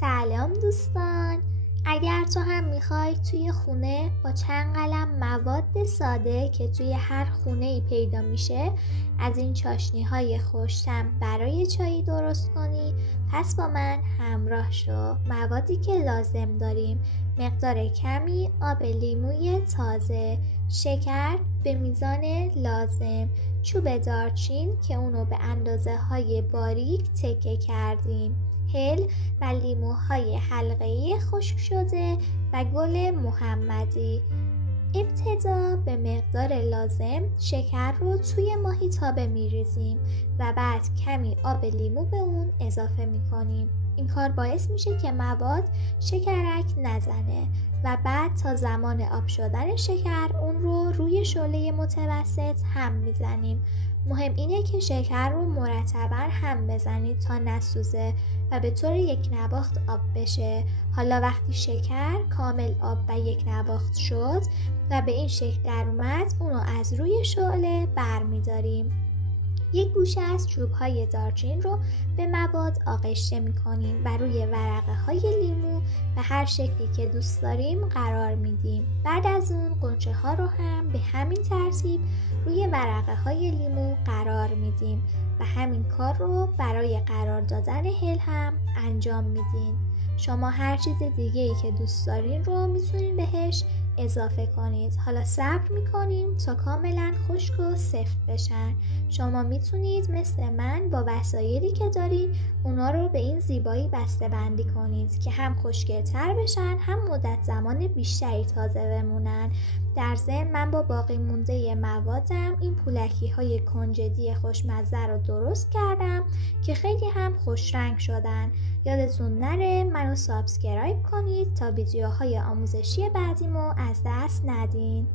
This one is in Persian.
سلام دوستان، اگر تو هم میخوای توی خونه با چند قلم مواد ساده که توی هر خونه‌ای پیدا میشه از این چاشنی‌های خوش‌طعم برای چای درست کنی، پس با من همراه شو. موادی که لازم داریم: مقدار کمی آب لیموی تازه، شکر به میزان لازم، چوب دارچین که اونو به اندازه‌های باریک تکه کردیم، هل و لیموهای حلقه‌ای خشک شده و گل محمدی. ابتدا به مقدار لازم شکر رو توی ماهیتابه میریزیم و بعد کمی آب لیمو به اون اضافه میکنیم. این کار باعث میشه که مواد شکرک نزنه و بعد تا زمان آب شدن شکر اون رو روی شعله متوسط هم میزنیم. مهم اینه که شکر رو مرتباً هم بزنید تا نسوزه و به طور یک نواخت آب بشه. حالا وقتی شکر کامل آب و یک نواخت شد و به این شکل در اومد، اونو از روی شعله برمیداریم. یک گوشه از چوب‌های دارچین رو به مواد آغشته می‌کنیم و روی ورقه‌های لیمو به هر شکلی که دوست داریم قرار میدیم. بعد از اون غنچه‌ها رو هم به همین ترتیب روی ورقه‌های لیمو قرار میدیم و همین کار رو برای قرار دادن هل هم انجام میدین. شما هر چیز دیگه‌ای که دوست دارین رو میتونین بهش اضافه کنید. حالا صبر میکنیم تا کاملا خشک و سفت بشن. شما میتونید مثل من با وسایلی که دارید اونا رو به این زیبایی بسته بندی کنید که هم خوشگل‌تر بشن هم مدت زمان بیشتری تازه بمونن. در ضمن من با باقی مونده موادم این پولکی های کنجدی خوشمزه رو درست کردم که خیلی هم خوش رنگ شدن. یادتون نره منو سابسکرایب کنید تا ویدیوهای آموزشی بعدیمو از دست ندین.